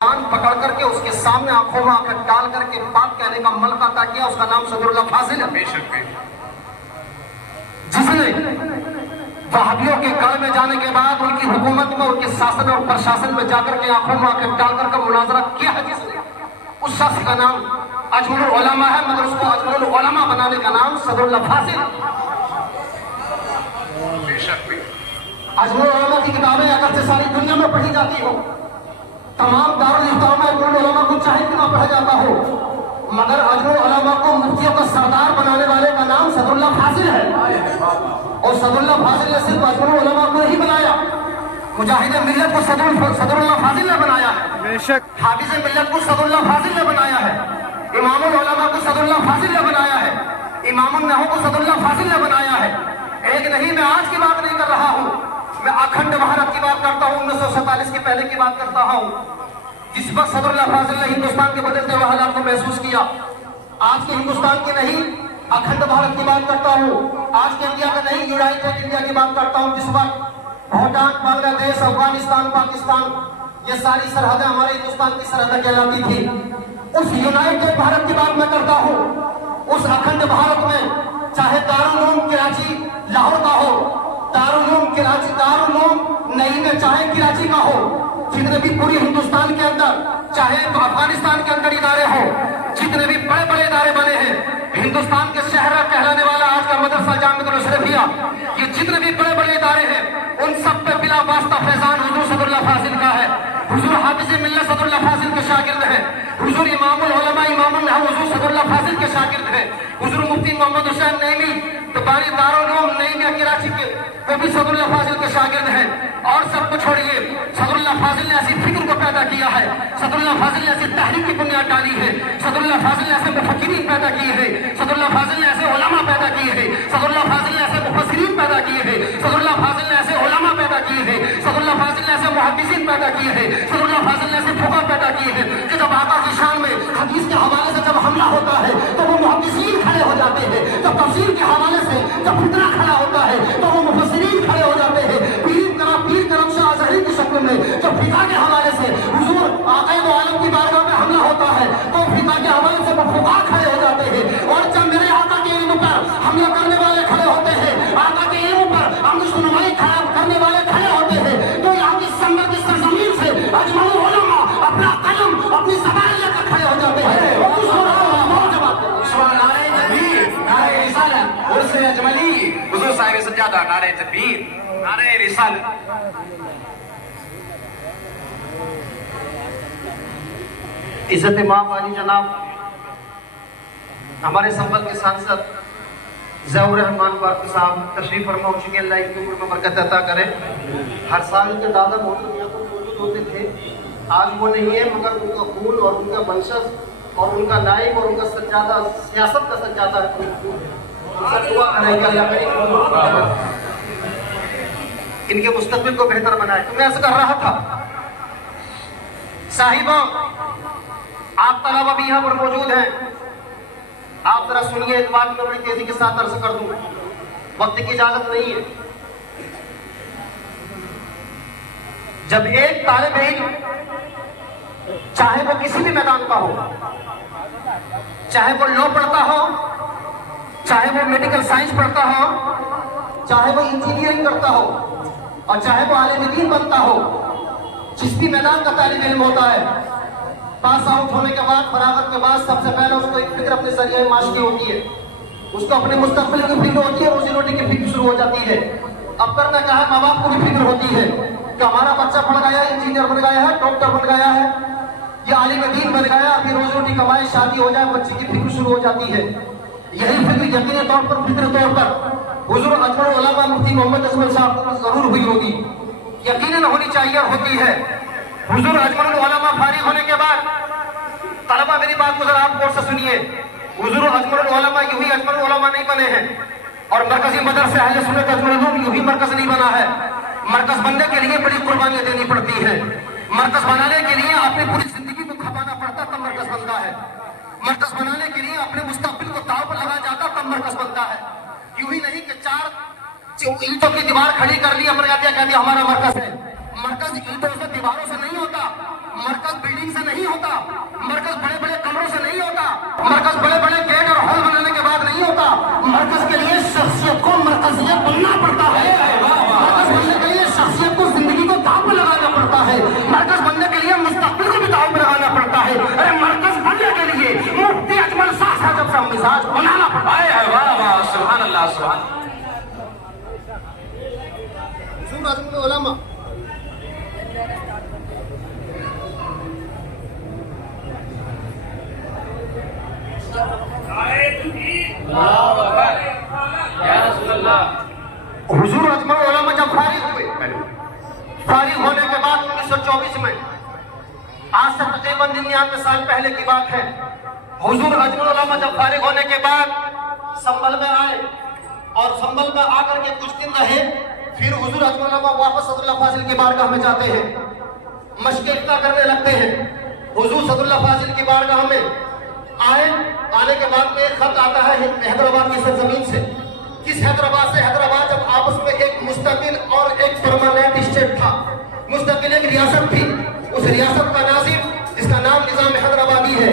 کان پکڑ کر کے اس کے سامنے آنکھوں میں آنکھ ڈال کر کے بات کہنے کا ملک عطا کیا، اس کا نام صدر اللہ فاضل ہے۔ جس نے وہابیوں کے گڑھ میں جانے کے بعد ان کی حکومت میں، ان کے شاسن اور پرشاسن میں جا کر کے آنکھوں میں آنکھ ڈال کر مناظرہ کیا ہے، جس نے اس شخص کا نام اجمل العلماء ہے، مگر اس کو اجمل العلماء بنانے کا نام صدر اللہ فاضل۔ اجمل العلماء کی کتابیں اگر سے ساری دنیا میں پڑھی جاتی ہو، تمام دارالفتاؤں میں اجمل العلماء کو چاہے کیوں نہ پڑھا جاتا ہو، مگر اجمل العلماء کو مفتیوں کا سردار بنانے والے کا نام صدر اللہ فاضل ہے۔ اور صدر اللہ فاضل نے صرف اجمل العلماء کو نہیں بنایا، مجاہد ملت کو صدر اللہ فاضل نے بنایا ہے، بے شک حافظ ملت کو صدر اللہ فاضل نے بنایا ہے، امام العلماء کو صدر اللہ فاضل نے بنایا ہے، امام النحو کو صدر اللہ فاضل نے بنایا ہے۔ ایک نہیں، میں آج کی بات نہیں کر رہا ہوں، میں اکھنڈ بھارت کی بات کرتا ہوں، 1947 کے پہلے کی بات کرتا ہوں، جس وقت صدر اللہ فاضل نے ہندوستان کے بدلتے ہوئے حالات کو محسوس کیا۔ آج کے ہندوستان کی نہیں، اکھنڈ بھارت کی بات کرتا ہوں، آج کے انڈیا کا نہیں، یونائٹڈ انڈیا کی بات کرتا ہوں، جس وقت بھوٹان، بنگلہ دیش، افغانستان، پاکستان، یہ ساری سرحدیں ہمارے ہندوستان کی سرحدیں کہلاتی تھی۔ اس یونائٹڈ بھارت کی بات میں کرتا ہوں، اس اکھنڈ بھارت میں چاہے دارالعلوم کراچی لاہور کا ہو، دارالعلوم کراچی، دارالعلوم نئی میں چاہے کراچی کا ہو، جتنے بھی پوری ہندوستان کے اندر، چاہے تو افغانستان کے اندر ادارے ہوں، جتنے بھی بڑے بڑے ادارے بنے ہیں، ہندوستان کے شہرہ کہلانے والا آج کا مدرسہ جامعۃ الاشرفیہ، یہ جتنے بھی بڑے بڑے ادارے ہیں، ان سب پہ بلا واسطہ فیضان حضور صدر اللہ فاضل کا ہے۔ حضور حافظ ملت صدر اللہ فاضل کے شاگرد ہیں، حضور امام العلماء امام النحو حضور صدر اللہ فاضل کے شاگرد ہیں، حضور مفتی محمد حسین نعیمی بانی دارالعلوم نعیمیہ کراچی کے، وہ بھی صدر اللہ فاضل کے شاگرد ہیں۔ اور سب کو چھوڑیے، صدر اللہ فاضل نے ایسی فکر کو پیدا کیا ہے، صدر اللہ فاضل نے ایسی تحریک کی بنیاد ڈالی ہے، صدر اللہ فاضل نے ایسے مفکرین پیدا کیے ہیں، صدر اللہ فاضل نے ایسے علماء پیدا کیے ہیں، صدر اللہ فاضل نے ایسے مفسرین پیدا کیے ہیں، صدر اللہ فاضل نے ایسے علماء پیدا کیے ہیں، صدر اللہ فاضل نے ایسے محدثین پیدا کیے ہیں، صدر اللہ فاضل نے ایسے فقہ پیدا کیے ہیں کہ جب آقا کی شان میں حدیث کے حوالے سے جب حملہ ہوتا ہے تو وہ محدثین کھڑے ہو جاتے ہیں، جب تفسیر کے حوالے سے جب فتنہ کھڑا ہوتا ہے تو وہ مفسرین کھڑے ہو جاتے ہیں، پیر کرم شاہ ازہری کی شکل میں جب فقہ کے حوالے سے حضور آقا دو عالم کی بارگاہ میں حملہ ہوتا ہے تو فقہ کے حوالے سے وہ فقہاء کھڑے ہو جاتے ہیں، اور جب میرے آقا کے علم پر حملہ کرنے والے کھڑے ہوتے ہیں، آقا کے علم پر امش نمائی کرنے والے کھڑے ہوتے ہیں، تو یہاں کی سنگت کی سرزمین سے اجمل العلماء اپنا قلم اپنی زبان لے کر کھڑے ہو جاتے ہیں، اور اس اجملی حضور صاحب سجادہ، نعرہ تکبیر، نعرہ رسالت۔ عزت امام علی جناب ہمارے سنبل کے سانسد ضیاء الرحمان بارک صاحب تشریف فرما ہو چکے، اللہ ان کی عمر میں برکت عطا کرے۔ ہر سال ان کے دادا موجود ہوتے تھے، آج وہ نہیں ہے، مگر ان کا خون اور ان کا منشز اور ان کا نائب اور ان کا سجادہ سیاست کا سجادہ ہے۔ ان کے مستقبل کو بہتر بنائے۔ تو میں ایسا کر رہا تھا، صاحبہ آپ طلبہ بھی یہاں پر موجود ہیں، آپ ذرا سنیے، ایک بات میں بڑی تیزی کے ساتھ عرض کر دوں، وقت کی اجازت نہیں ہے۔ جب ایک طالب علم چاہے وہ کسی بھی میدان کا ہو، چاہے وہ لا پڑھتا ہو، چاہے وہ میڈیکل سائنس پڑھتا ہو، چاہے وہ انجینئرنگ کرتا ہو، اور چاہے وہ عالم دین بنتا ہو، جس بھی میدان کا طالب علم ہوتا ہے، پاس آؤٹ ہونے کے بعد، فراغت کے بعد، سب سے پہلے اس کو ایک فکر اپنے ذریعہ معاش کی ہوتی ہے، اس کو اپنے مستقبل کی فکر ہوتی ہے، روزی روٹی کی فکر شروع ہو جاتی ہے۔ اب کرنا کیا ہے، ماں باپ کو بھی فکر ہوتی ہے کہ ہمارا بچہ پڑھ گیا ہے، انجینئر بن گیا ہے، ڈاکٹر بن گیا ہے، یا عالم دین بن گیا، ابھی روزی روٹی کمائے، شادی ہو جائے، بچے کی فکر شروع ہو جاتی ہے۔ یہی فکر یقینی طور پر حضور اجمل العلماء مفتی محمد اسماعیل صاحب کو ضرور ہوئی ہوگی، یقیناً ہونی چاہیے، ہوتی ہے۔ حضور اجمل العلماء فارغ ہونے کے بعد، طلبہ میری بات کو ذرا آپ غور سے سنیے، حضور اجمل العلماء یوں ہی اجمل العلماء نہیں بنے ہیں، اور مرکزی مدرسہ اہل سنت اجمل العلوم یوں ہی مرکز نہیں بنا ہے۔ مرکز بننے کے لیے بڑی قربانیاں دینی پڑتی ہیں، مرکز بنانے کے لیے اپنی پوری زندگی کو کھپانا پڑتا تب مرکز بنتا ہے، مرکز بنانے کے لیے اپنے مستقبل کو داؤ پر لگا جاتا تب مرکز بنتا ہے۔ یوں ہی نہیں کہ چار اینٹوں کی دیوار کھڑی کر لی، اپنے کہہ دیا ہمارا مرکز ہے۔ مرکز اینٹوں سے دیواروں سے نہیں ہوتا، مرکز بلڈنگ मशीन से नहीं होता, मरकज बड़े बड़े कमरों से नहीं होता, मरकज बड़े बड़े गेट और हॉल बनाने के बाद नहीं होता। मरकज के लिए शख्सियत को मरकजियत बनना पड़ता है। मरकज बनने के लिए शख्सियत को जिंदगी को दांव पे लगाना पड़ता है। मरकज बनने के लिए मुस्तकबिल को भी दांव पे लगाना पड़ता है। अरे मरकज बनने के लिए मुफ्ती अजमल शाह साहब का मिजाज बनाना पड़ता है। वाह वाह, सुभान अल्लाह, सुभान। हुजूर आजम उलमा हुजूर अजमल उलमा जब फारिग हुए, फारिग होने के बाद 1924 में, आज से तकरीबन 99 साल पहले की बात है, हुजूर अजमल उलमा जब फारिग होने के बाद संभल में आए और संभल में आकर के कुछ दिन रहे। फिर हुजूर अजमल उलमा वापस सदरुल्लाह फाजिल की बारगाह में जाते हैं, मशक़ इफ्ता करने लगते हैं। हुजूर सदरुल्लाह फाजिल की बारगाह में आने के बाद में एक खत आता है हैदराबाद की सरजमीन से। किस हैदराबाद से? हैदराबाद जब आपस में एक मुस्तकिल और एक परमानेंट स्टेट था। मुस्तकिल एक रियासत थी, उस रियासत का नाज़िम जिसका नाम निज़ाम हैदराबादी है।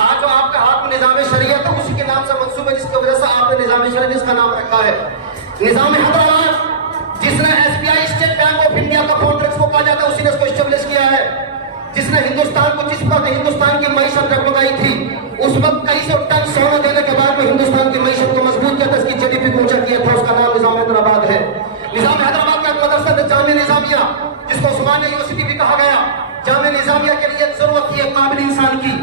आज जो आपके हाथ में निज़ाम शरीयत है उसी के नाम से मंसूब है, जिसकी वजह से आपने निज़ाम शरीयत इसका नाम रखा है। निज़ाम हैदराबाद जिसने SBI state bank of India का कॉन्ट्रैक्ट को कहा जाता है, उसी ने इसको एस्टेब्लिश किया है। जिसने हिंदुस्तान को, जिस वक्त हिंदुस्तान की मईशत डगमगाई थी, उस वक्त कई सौ टन सोना देने के बाद में हिंदुस्तान की मईशत को मजबूत किया था, इसकी GDP को ऊंचा किया था। उसका नाम निज़ाम हैदराबाद है। निज़ाम हैदराबाद का एक मदरसा था जामिया निज़ामिया, जिसको उस्मानिया यूनिवर्सिटी भी कहा गया। जामिया निज़ामिया के लिए जरूरत थी एक काबिल इंसान की,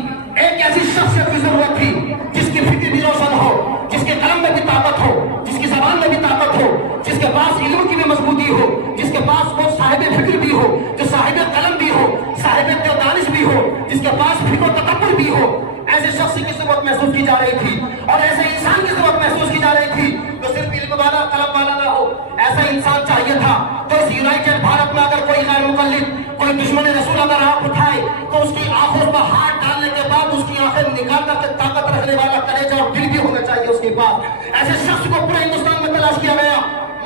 एक ऐसी शख्सियत की जरूरत थी जिसकी फिक्र भी रोशन हो, जिसके कलम में भी ताकत हो, जिसकी जबान में भी ताकत हो, जिसके पास इल्म की भी मजबूती हो, जिसके पास वो साहिब फिक्र भी हो, जो साहिब कलम भी हो, साहिब दानिश भी हो, जिसके पास फिक्र तकब्बुर भी हो। ऐसे शख्स की जरूरत महसूस की जा रही थी और ऐसे इंसान की जरूरत महसूस की जा रही थी जो सिर्फ इल्म वाला कलम वाला ना हो। ऐसा इंसान चाहिए था। तो इस यूनाइटेड भारत में अगर कोई गैर मुकल्लिद, कोई दुश्मन रसूल अगर आंख उठाए तो उसकी आंखों पर हाथ डालने के बाद उसकी आंखें निकाल करके ताकत रखने वाला कलेजा और दिल भी होना चाहिए उसके पास। ऐसे शख्स को पूरे हिंदुस्तान में तलाश किया गया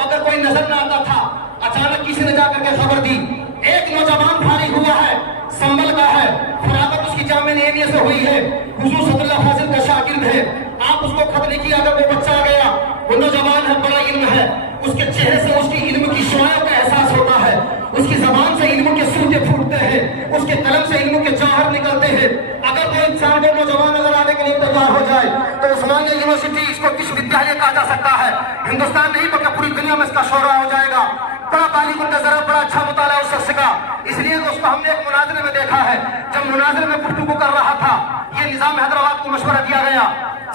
मगर कोई नजर न आता था। अचानक किसी ने जाकर के खबर दी, एक नौजवान फारिग हुआ है, संभल का है, फरागत उसकी जामिया निज़ामिया से हुई है, हुजूर सल्लल्लाहु अलैहि वसल्लम का शागिर्द है। आप उसको खत लिखिए, अगर वो बच्चा आ गया, वो नौजवान है, बड़ा इल्म है, उसके चेहरे से उसकी इल्म की शुआओं का एहसास होता है, उसकी जबान से इल्म के सूरज फूटते हैं, उसके कलम से इल्म के जौहर निकलते हैं। अगर वो इंसान, वो नौजवान अगर आने के लिए तैयार हो जाए तो उस्मानिया यूनिवर्सिटी इसको विश्वविद्यालय कहा जा सकता है। हिंदुस्तान नहीं बल्कि पूरी दुनिया में इसका शोहरा हो जाएगा। बड़ा तालीम नजर, बड़ा अच्छा मुताला उस शख्स का। इसलिए उसको हमने एक मुनाजरे में देखा है, जब मुनाजरे में गुफ्तगू कर रहा था, ये निज़ाम हैदराबाद को मशवरा दिया गया।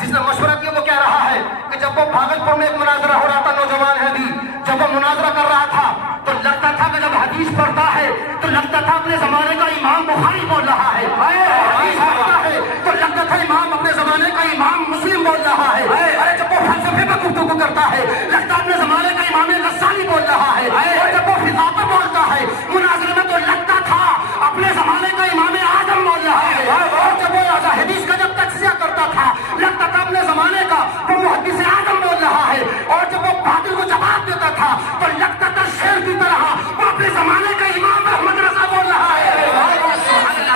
जिसने मशवरा किया वो कह रहा है कि जब वो भागलपुर में एक मुनाजरा हो रहा था, नौजवान है भी, जब वो मुनाजरा कर रहा था तो लगता था कि जब हदीस पढ़ता है तो लगता था अपने जमाने का इमाम बुखारी बोल रहा है, हदीस पढ़ता है तो लगता था इमाम अपने जमाने का इमाम मुस्लिम बोल रहा है। अरे जब वो फलसफे में गुफ्तगू करता है लगता अपने जमाने का इमाम लस्सानी बोल रहा है। और जब वो फिजा पर बोलता है मुनाजरे में तो लगता था अपने जमाने का इमाम आजम बोल रहा है। और जब वो हदीस का जब तज्जिया करता था लगता था अपने जमाने का वो मुहद्दिस आजम बोल रहा है। और जब वो बातिल को जवाब देता था तो लगता था शेर की तरह वो अपने जमाने का इमाम अहमद रजा बोल रहा है।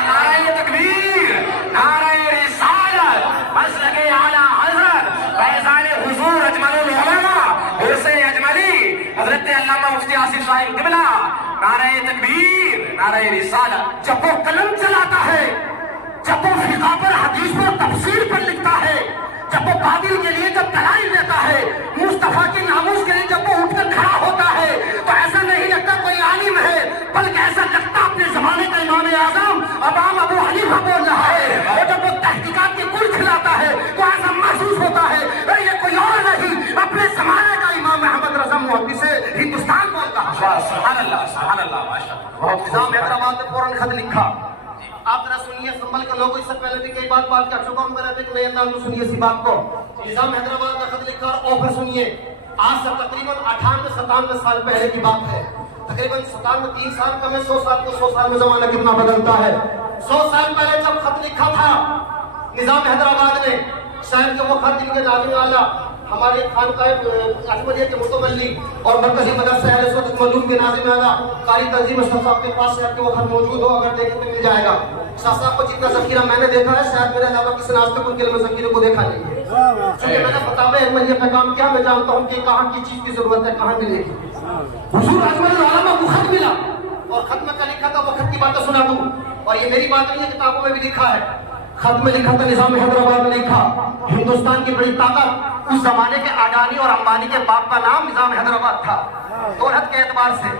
नारे तकबीर, नारे रिसालत, मसलके आला हज़रत फैज़ान हुज़ूर अजमल उलमा हुसैन अजमली हज़रत अल्लामा मुफ्ती आसिफ साहिब क़िबला। नारे तकबीर, नारे रिसालत। जब वो कलम चलाता है, जब वो फिक़ह पर, हदीस पर, तफसीर पर लिखता है, जब वो बातिल के लिए जब दलाइल देता है, मुस्तफा के नामूस के लिए जब वो उठकर खड़ा होता है तो ऐसा नहीं लगता कोई आलिम है, बल्कि ऐसा लगता अपने जमाने का इमाम आजम इमाम अबू हनीफा बोल रहा है। और जब वो तहकीकात के गुल खिलाता है तो ऐसा महसूस होता है ये कोई और नहीं, अपने जमाने का इमाम अहमद रजा मुहद्दिस हिंदुस्तान बोल रहा है। सुभान अल्लाह, सुभान अल्लाह, माशाअल्लाह। निज़ाम हैदराबाद ने फौरन खत लिखा। आप जरा सुनिए, संभल के लोगों, इससे पहले भी कई बात कर चुका हूं, मेरा एक नए अंदाज में सुनिए इसी बात को। निज़ाम हैदराबाद का खत लिखा और ऑफर सुनिए। आज से तकरीबन 98-97 साल पहले की बात है। तकरीबन 97 साल कम है, 100 साल को 100 साल में जमाना कितना बदलता है। 100 साल पहले जब खत लिखा था निज़ाम हैदराबाद ने, शायद जब वो खत जिनके नाज़िम वाला हमारे खानकाह अजमलिया के मुतवल्ली और मरकज़ी मदरसा अहले सुन्नत मौलूद के नाज़िम आला कारी तंजीम अशरफ साहब के पास से आपके वो खत मौजूद हो, अगर देखें तो मिल जाएगा। शाह साहब को जितना ज़ख़ीरा मैंने देखा है शायद मेरे अलावा किसी आज तक उनके ज़ख़ीरे को देखा नहीं है। क्योंकि मैंने फतावे अहमदिया का काम किया, मैं जानता हूँ कि कहाँ की चीज़ की ज़रूरत है, कहाँ मिलेगी। हुज़ूर अजमल उलमा को खत मिला और खत में क्या लिखा था, वो खत की बातें सुना दूँ। और ये मेरी बात नहीं है, किताबों में भी लिखा है। खत में लिखा था, निज़ाम हैदराबाद में लिखा, हिंदुस्तान की बड़ी ताकत उस जमाने के अडानी और अंबानी के बाप का नाम निज़ाम हैदराबाद था। दौलत के एतबार से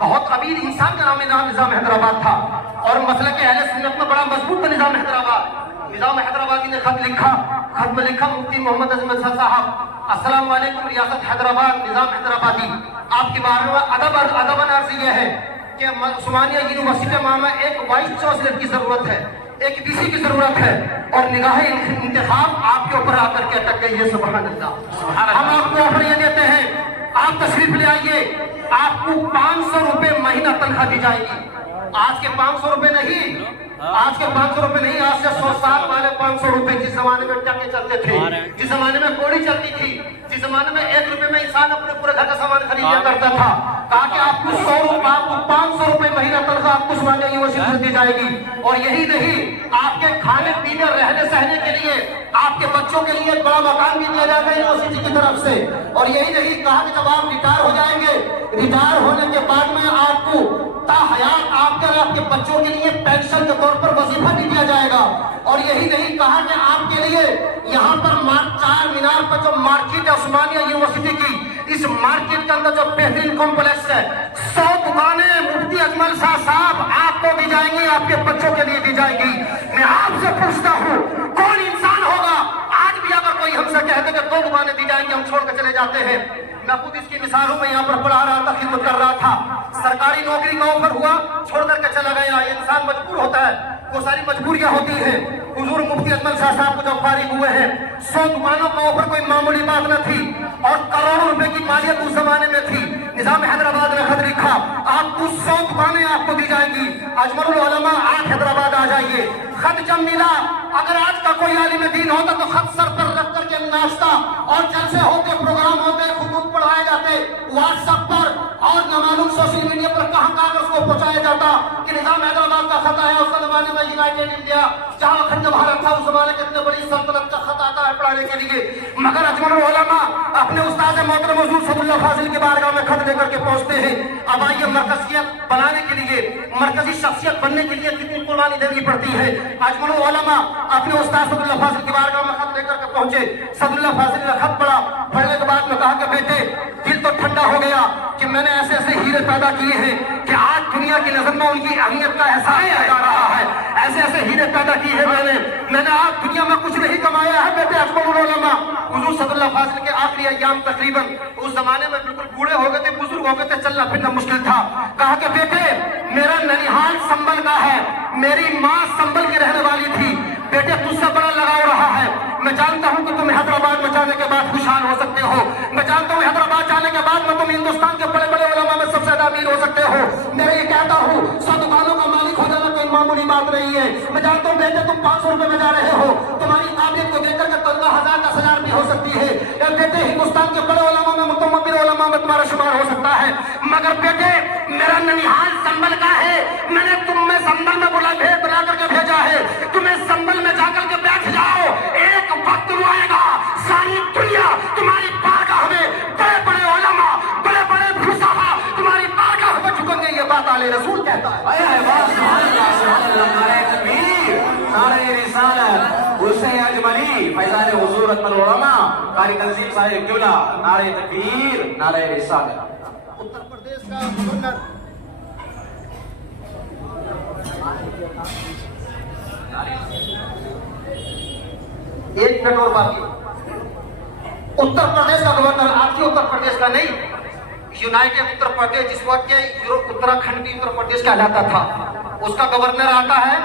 बहुत अमीर इंसान का नाम निज़ाम हैदराबाद था और मसले के अहले सुन्नत में बड़ा मजबूत था निज़ाम हैदराबाद। निज़ाम हैदराबादी ने खत लिखा, खत में लिखा, मुफ्ती मोहम्मद अजमल शाह साहब, अस्सलाम वालेकुम रियासत हैदराबाद, निज़ाम हैदराबादी, आपके बारे में अदबन अर्ज़ ये है कि उस्मानिया यूनिवर्सिटी में एक वाइस चांसलर की जरूरत है, एक वीसी की जरूरत है और निगाह इंतखाब आपके ऊपर आकर के अटक गई है। सुभान अल्लाह। हम आपको ऑफर ये देते हैं, आप तशरीफ ले आइए, आपको 500 रुपए महीना तनख्वाह दी जाएगी। आज के 500 रुपए नहीं, आज के 500 रुपए नहीं, आज से 100 साल वाले 500 रुपए। जिस जमाने में टके चलते थे, जिस जमाने में कौड़ी चलती थी, जिस जमाने में 1 रुपए में इंसान अपने पूरे घर का सामान खरीद लिया करता था, कहा कि आपको 500 रुपए महीना तनख्वाह आपको उस्मानिया यूनिवर्सिटी से दी जाएगी। और यही नहीं, आपके खाने पीने रहने सहने के लिए, आपके बच्चों के लिए एक बड़ा मकान भी दिया जाएगा यूनिवर्सिटी की तरफ से। और यही नहीं, कहा कि जब आप रिटायर हो जाएंगे, रिटायर होने के बाद में आपको ताहयात आपके और आपके बच्चों के लिए पेंशन के तौर पर वजीफा भी दिया जाएगा। और यही नहीं, कहा कि आपके लिए यहाँ पर चार मीनार पर जो मार्केट है उस्मानिया यूनिवर्सिटी की, इस मार्केट के अंदर जो बेहतरीन कॉम्प्लेक्स है, 100 दुकानें मुफ्ती अजमल शाह साहब आपको दी जाएंगी, आपके बच्चों के लिए दी जाएगी। मैं आपसे पूछता हूँ, कौन इंसान होगा आज भी अगर कोई हमसे कहते कि 2 दुकानें दी जाएंगी हम छोड़ कर चले जाते हैं। मैं खुद इसकी मिसालों में यहाँ पर पढ़ा रहा था, खिदमत कर रहा था, सरकारी नौकरी का ऑफर हुआ, छोड़ करके चला गया। इंसान मजबूर होता है, वो सारी मजबूरियां होती हैं। हुजूर मुफ्ती अजमल शाह साहब को जब फारिग हुए हैं, 100 दुकानों का ऑफर कोई मामूली बात न थी और करोड़ों रुपए की मालियत उस जमाने में थी। निजाम हैदराबाद ने खत लिखा, आपको 100 दुकानें आपको दी जाएंगी, अजमल उलमा आज हैदराबाद आ जाइए। खत जब मिला, अगर आज का कोई आलिम दीन होता तो खत सर पर रख करके नाश्ता और जलसे होते, प्रोग्राम होते, खुतूब पढ़ाए जाते, व्हाट्सएप पर और नामालूम सोशल मीडिया पर कहाँ कागज को पहुंचाया जाता कि निजाम हैदराबाद का खत आया। उस जमाने में यूनाइटेड इंडिया, जहाँ अखंड भारत था, उस जमाने के इतने बड़ी सल्तनत का खत आता है पढ़ाने के लिए। मगर अजमल उलमा अपने उस्ताद मोहतरम हुजूर सदुल्लाह फाजिल की बारगाह में खत लेकर के पहुंचते हैं। अब आइए, मरकजियत बनाने के लिए, मरकजी शख्सियत बनने के लिए कितनी कुर्बानी देनी पड़ती है। अजमल उलमा अपने उस्ताद सदुल्लाह फाजिल की बारगाह में खत लेकर के पहुंचे। सदुल्लाह फाजिल ने खत पढ़ा, पढ़ने के बाद में कहा कि बेटे, दिल तो ठंडा हो गया कि मैंने ऐसे ऐसे हीरे पैदा किए हैं कि आज दुनिया की नजर में उनकी अहमियत का एहसास आ रहा है। ऐसे ऐसे हीरे पैदा किए हैं मैंने आज दुनिया में कुछ नहीं कमाया है बेटे। अजमल उलमा हुजूर सदुल्लाह फाजिल के आखिरी अय्याम तकरीबन उस जमाने में बिल्कुल बूढ़े हो गए थे, बुजुर्ग हो गए थे, चलना फिरना मुश्किल था। कहा कि बेटे, मेरा ननिहाल संभल का है, मेरी माँ संभल की रहने वाली थी, बेटे तुझसे बड़ा लगाव रहा है। मैं जानता हूं कि तुम हैदराबाद में जाने के बाद खुशहाल हो सकते हो, मैं जानता हूं हैदराबाद जाने के बाद में तुम हिंदुस्तान के बड़े बड़े उलमा में सबसे ज्यादा अमीर हो सकते हो। मैं ये कहता हूं, 100 दुकानों का मालिक हो जाना कोई मामूली बात नहीं है। मैं जानता हूं बेटे, तुम 500 रुपए में जा रहे हो, तुम्हारी काबिलियत को देखकर के तनख्वाह 1000 10,000 भी हो सकती है। बेटे, हिंदुस्तान के बड़े उलमा में, मुतमद्दिन उलमा में तुम्हारा शुमार हो सकता है। मगर बेटे, मेरा ननिहाल संभल का है, मैंने तुम में संभल में बुला करके भेजा है, तुम्हें संभल में जाकर के बैठ जाओ। एक वक्त आएगा, सारी दुनिया तुम्हारी बारगाह में, बड़े बड़े उलमा, बड़े बड़े फुसाहा तुम्हारी बारगाह में झुकेंगे। ये बात आले रसूल कहता है। नारे रिसालत, हुसैन अजमली, फैजान हुजूर अजमल उलमा, कारी तंजीम साहिब किबला, नारे तकबीर, नारे रिसालत। उत्तर प्रदेश का गवर्नर एक मिनट और बाकी। उत्तर प्रदेश का गवर्नर, आपकी उत्तर प्रदेश का नहीं, यूनाइटेड उत्तर प्रदेश, जिस वक्त के उत्तराखंड भी उत्तर प्रदेश कहलाता था, उसका गवर्नर आता है,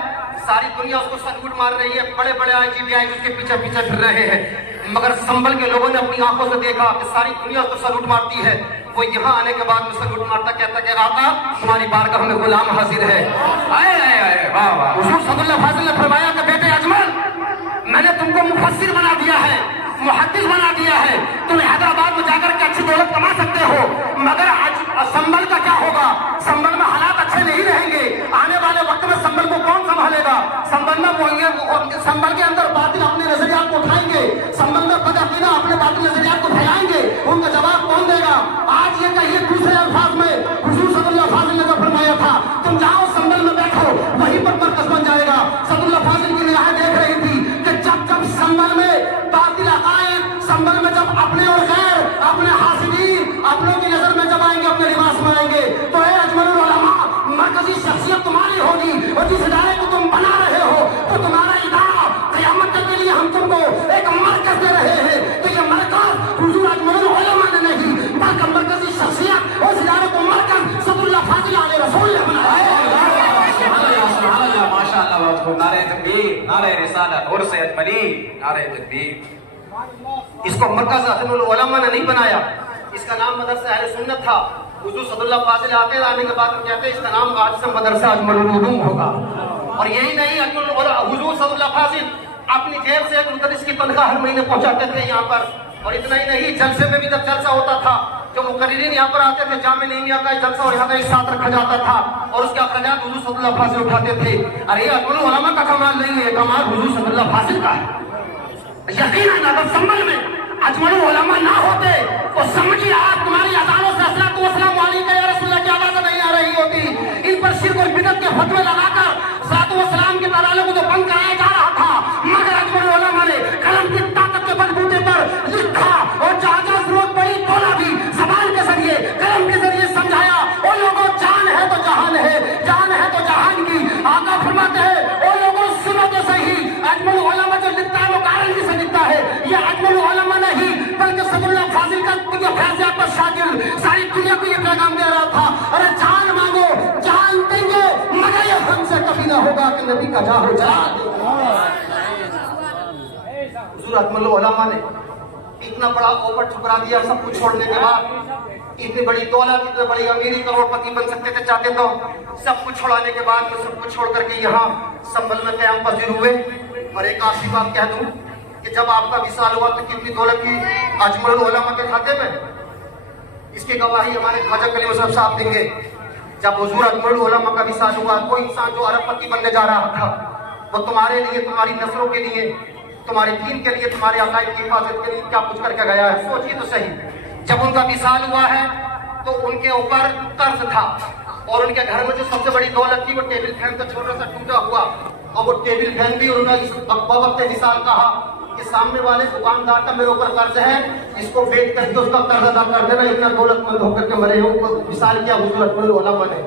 सारी दुनिया उसको सल्यूट मार रही है, बड़े बड़े IGPI उसके पीछे पीछे फिर रहे हैं। मगर संभल के लोगों ने अपनी आंखों से देखा कि सारी दुनिया उसको सल्यूट मारती है। वो यहाँ आने के बाद में सल्यूट मारता, कहता कि आका तुम्हारी बारगाह में गुलाम हाजिर है। वाह वाह। हुजूर सल्लल्लाहु अलैहि वसल्लम ने फरमाया कि बेटे अजमल, मैंने तुमको मुफस्सिर बना दिया है, मुहद्दिस बना दिया है, तुम हैदराबाद में जाकर के अच्छी दौलत कमा सकते हो। मगर संभल का क्या होगा? संभल में हालात अच्छे नहीं रहेंगे। आने वाले वक्त में संभल को कौन संभालेगा? संभालेगा। संभल में संभल के अंदर बातिल अपने नजरियात को उठाएंगे, संभल में बदअकीदा अपने बातिल नजरियात को फैलाएंगे, उनका जवाब कौन देगा? आज ये कहिए दूसरे अल्फाज में, हुजूर सल्लल्लाहु अलैहि वसल्लम ने जो फरमाया था, तुम जाओ संभल में बैठो, वहीं पर मरकज बन जाएगा। सल्लल्लाहु अलैहि वसल्लम की निगाहें देख रही थी कि जब संभल में बातिल अकायद, संभल में जब अपने और गैर, अपने हासिदीन अपनों की नजर में जब आएंगे, अपने लिबास में आएंगे, तो ए अजमलुल उलमा, मरकजी शख्सियत तुम्हारी होगी, और जिस इदारे को तुम बना रहे हो तो तुम्हारा इदारा क़यामत के लिए हम तुमको एक मरकज दे रहे हैं। तो ये मरकज हुजूर अजमलुल उलमा ने नहीं, बल्कि मरकजी शख्सियत उस इदारे को मरकज सदरुल्लाह फाजिल अलैहि रसूल ने बनाया। माशाअल्लाह, नारे तकबीर, नारे रिसालत, उर्स अजमली, नारे तकबीर। इसको मरकज अजमलुल उलमा ने नहीं बनाया, इसका नाम मदरसा अहले सुन्नत था। हुजूर सल्लल्लाहु फाजिल आने के बाद कहते हैं इसका नाम आज से मदरसा अजमलुल उलूम होगा। और यही नहीं, हुजूर सल्लल्लाहु फाजिल अपनी जेब से एक मुदर्रिस की तनख्वाह हर महीने पहुंचाते थे यहाँ पर। और इतना ही नहीं, जलसे में भी जब जलसा होता था, जो मुकर्रिरीन यहाँ पर आते थे, जामे नीमिया का जलसा और यहाँ का एक साथ रखा जाता था, और उसके अखराजात हुजूर सल्लल्लाहु अलैहि वसल्लम उठाते थे। अरे ये अजमलुल उलमा का कमाल नहीं है, कमाल हुजूर सल्लल्लाहु अलैहि वसल्लम का है। यकीनन अगर संभल में अजमलुल उलमा ना होते तो समझिए आप तुम्हारी अज़ानों से अस्सलातु वस्सलाम अलैका या रसूलल्लाह की आवाज़ नहीं आ रही होती। इन पर शिर्क और बिदअत के फतवे लगाकर सलातु वस्सलाम के तराले को तो बंद कराया जा रहा था, मगर अजमलुल उलमा ने कलम की ताकत के बलबूते पर लिखा, और जहाँ जहाँ जरूरत पड़ी तोला भी, ज़बान के जरिए, कलम के जरिए समझाया। वो लोगों जान है तो जहान है, जान है तो जहान की। आका फरमाते हैं वो लोगों सुनो तो सही, अजमलुल उलमा जो लिखता है वो गारंटी से लिखता है। ये अजमलुल उलमा नहीं, बल्कि सदरुल्लाह फाजिल का फैज़ पर शागिर्द सारी दुनिया को ये पैगाम दे रहा था, अरे जान मांगो, जान देंगे, मगर ये हमसे कभी ना होगा कि नबी का जाहो जला देंगे। हुजूर अजमलुल उलमा ने इतना बड़ा ओवर ठुकरा दिया सब कुछ छोड़ने के बाद। इतनी बड़ी दौलत, इतनी बड़ी अमीरी, करोड़पति बन सकते थे चाहते तो, सब कुछ छोड़ाने के बाद में सब कुछ छोड़ करके यहाँ संभल में क़याम पजीर हुए। और एक आखिरी बात कह दूं कि जब आपका विसाल हुआ तो कितनी दौलत थी अजमलुल उलमा के खाते में, इसकी गवाही हमारे ख्वाजा कलीम साहब देंगे। जब हुजूर अजमलुल उलमा का विसाल हुआ, कोई इंसान जो अरबपति बनने जा रहा था, वो तुम्हारे लिए, तुम्हारी नस्लों के लिए, तुम्हारे दीन के लिए, तुम्हारे अकायद की हिफाजत के लिए क्या कुछ करके गया है, सोचिए तो सही। जब उनका विसाल हुआ है तो उनके ऊपर कर्ज था, और उनके घर में जो सबसे बड़ी दौलत थी वो टेबल फैन का छोटा सा टूटा हुआ, और वो टेबल फैन भी उन्होंने वक्त विसाल कहा कि सामने वाले दुकानदार का मेरे ऊपर कर्ज है, इसको बेच करके उसका कर्ज अदा कर देना, इतना दौलतमंद होकर के मरे हो। विसाल किया हुजूर अजमलुल उलमा ने।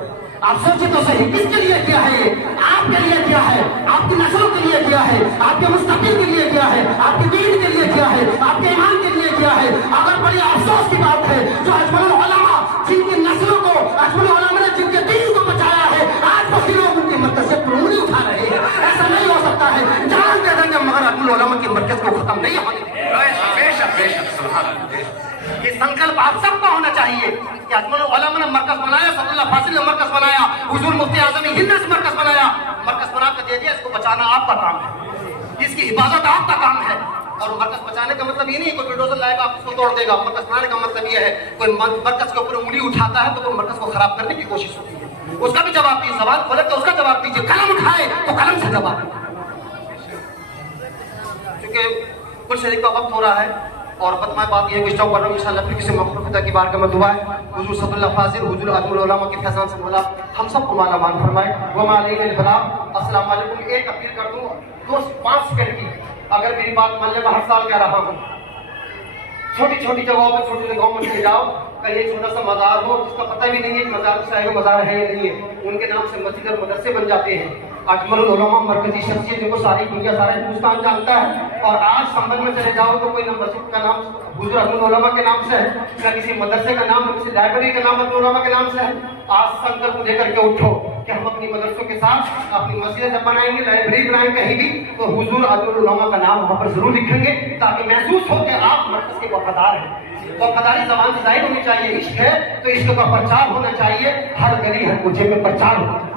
आप सोचिए तो सही, किसके लिए किया है ये? आपके लिए किया है, आपकी नस्लों के लिए किया है, आपके मुस्तक़बिल के लिए किया है, आपके दीन के लिए किया है, आपके ईमान के लिए किया है। अगर बड़ी अफसोस की बात है जो अजमलुल उलमा जिनकी नस्लों को, अजमलुल उलमा ने जिनके दीन को बचाया है, आज वही लोग उनकी मरकज से उंगली उठा रहे हैं। ऐसा नहीं हो सकता है, जान दे देंगे मगर अजमलुल उलमा की मरकज को खत्म नहीं होने देंगे। बेशक बेशक, सुभान अल्लाह। ये संकल्प आप सबका होना चाहिए कि अजमलुल उलमा ने मरकज बनाया, सल्लल्लाहु फाजिल ने मरकज बनाया, हुजूर मुफ्ती आज़म हिंद ने मरकज बनाया, मरकज बना कर दे दिया, इसको बचाना आपका काम है, इसकी हिफाजत आपका काम है। और मरकज बचाने का मतलब ये नहीं कोई बुलडोजर लाएगा आप उसको तोड़ देगा। मरकज बनाने का मतलब ये है कोई मरकज के ऊपर उंगली उठाता है तो वो मरकज को खराब करने की कोशिश होती है, उसका भी जवाब दीजिए। सवाल खोले तो उसका जवाब दीजिए, कलम उठाए तो कलम से जवाब। क्योंकि कुछ शरीफ का वक्त हो रहा है और बदमाश बात यह स्टॉप कर रहा हूँ, इंशाअल्लाह फिर किसी मौके पर की बार का मैं दुआ है हुजूर सल्लल्लाहु फाजिल हुजूर अजमलुल उलमा के फैज़ान से बोला हम सबको माला मान फरमाए। व मा अलैना इल्ला बलाग। अस्सलाम वालेकुम। एक अपील कर दूं 5 सेकंड की, अगर मेरी बात मान लेगा, हर साल कह रहा हूँ, छोटी छोटी जगहों पर, छोटी जगहों में चले जाओ, कहीं छोटा सा मजार हो जिसका पता भी नहीं है कि मजार साहिब मजार है या नहीं है, उनके नाम से मस्जिद और मदरसे बन जाते हैं। अजमलुल उलमा मरकजी शख्सियत जिनको सारी दुनिया, सारा हिंदुस्तान जानता है। और आज संभल में चले जाओ तो कोई ना मस्जिद का नाम हुजूर अजमलुल उलमा के नाम से है, ना किसी मदरसे का नाम, ना किसी लाइब्रेरी का नाम अजमलुल उलमा के नाम से है। आज संकल्प लेकर के उठो कि हम अपनी मदरसों के साथ अपनी मस्जिदें जब बनाएंगे, लाइब्रेरी बनाएंगे कहीं भी, तो हुजूर अजमलुल उलमा का नाम वहाँ पर जरूर लिखेंगे, ताकि महसूस हो कि आप मरकज के वफादार हैं। वफादारी ज़बान से जाहिर होनी चाहिए। इश्क है तो इश्क का प्रचार होना चाहिए, हर गली हर कोचे में प्रचार होना चाहिए।